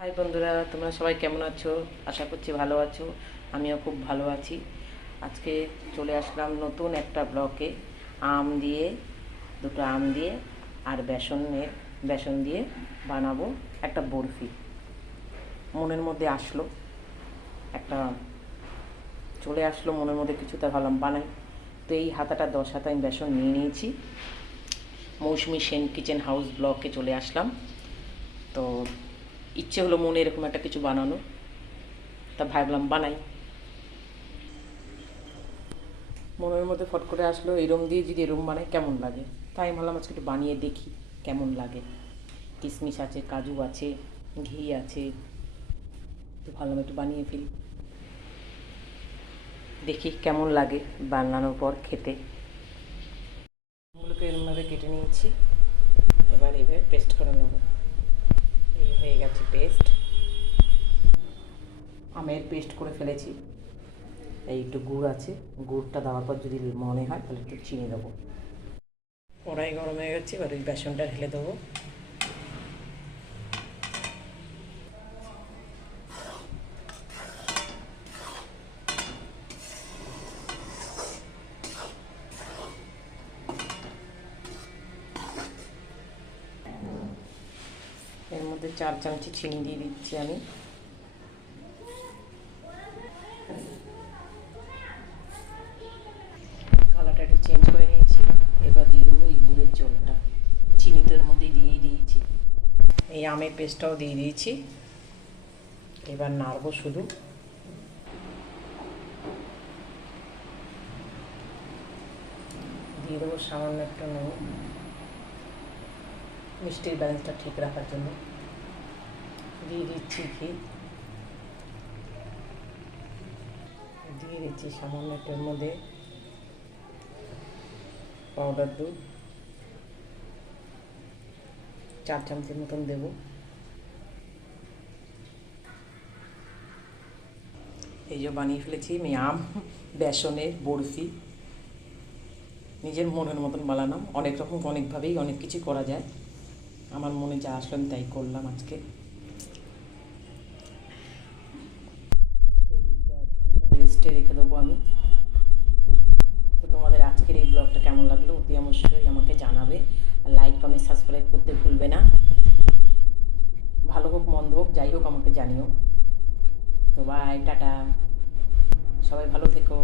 High বন্ধুরা, তোমরা সবাই কেমন আছো? আশা করছি ভালো আছো। আমিও খুব ভালো আছি। আজকে চলে আসলাম নতুন একটা ব্লকে। দুটো আম দিয়ে আর বেসন দিয়ে বানাবো একটা বরফি। মনের মধ্যে আসলো একটা চলে আসলো মনের মধ্যে কিছু, তা ভাবলাম বানাই। তো এই হাতাটা 10 হাতা আমি বেসন নিয়ে নিয়েছি। মৌসুমি সেন কিচেন হাউস ব্লকে চলে আসলাম। তো ইচ্ছে হলো মনে এরকম একটা কিছু বানানো, তা ভাবলাম বানাই। মনের মধ্যে ফট করে আসলো এরম দিয়ে যদি এরম বানাই কেমন লাগে। তাই আমি ভাবলাম আজকে একটু বানিয়ে দেখি কেমন লাগে। কিশমিশ আছে, কাজু আছে, ঘি আছে, তো ভাবলাম একটু বানিয়ে ফেলি, দেখি কেমন লাগে বানানোর পর খেতে। ওগুলোকে এরমভাবে কেটে নিয়েছি। এবার পেস্ট করে নেব। এই হয়ে গেছে পেস্ট, আমের পেস্ট করে ফেলেছি। এই একটু গুড় আছে, গুড়টা দেওয়ার পর যদি মনে হয় তাহলে একটু চিনি দেবো। কড়াই গরম হয়ে গেছে, এবার ওই বেসনটা ঢেলে দেবো। এর মধ্যে 4 চামচি চিনি দিয়ে দিচ্ছি আমি। কালারটা একটু চেঞ্জ করে নিয়েছি। এবার দিয়ে দেবো এই গুড়ের জলটা। চিনি তো এর মধ্যে দিয়েই দিয়েছি, এই আমের পেস্টটাও দিয়ে দিয়েছি। এবার নাড়বো শুধু। দিয়ে দেবো সামান্য একটা নুন, মিষ্টির ব্যালেন্সটা ঠিক রাখার জন্য। দিয়ে দিচ্ছি ঘি, দিয়ে দিচ্ছি সামান্য একটার মধ্যে পাউডার দুধ, 4 চামচের মতন দেবো। এই যে বানিয়ে ফেলেছি আমি আম বেসনের বরফি। নিজের মনের মতন বানালাম। অনেক রকম অনেকভাবেই অনেক কিছু করা যায়। আমার মনে যা আসলো আমি তাই করলাম আজকে। রেস্টে রেখে দেবো আমি। তো তোমাদের আজকের এই ব্লগটা কেমন লাগলো অতি অবশ্যই আমাকে জানাবে। আর লাইক কমেন্ট সাবস্ক্রাইব করতে ভুলবে না। ভালো হোক মন্দ হোক যাই হোক আমাকে জানিও। তো বাই, টাটা, সবাই ভালো থেকো।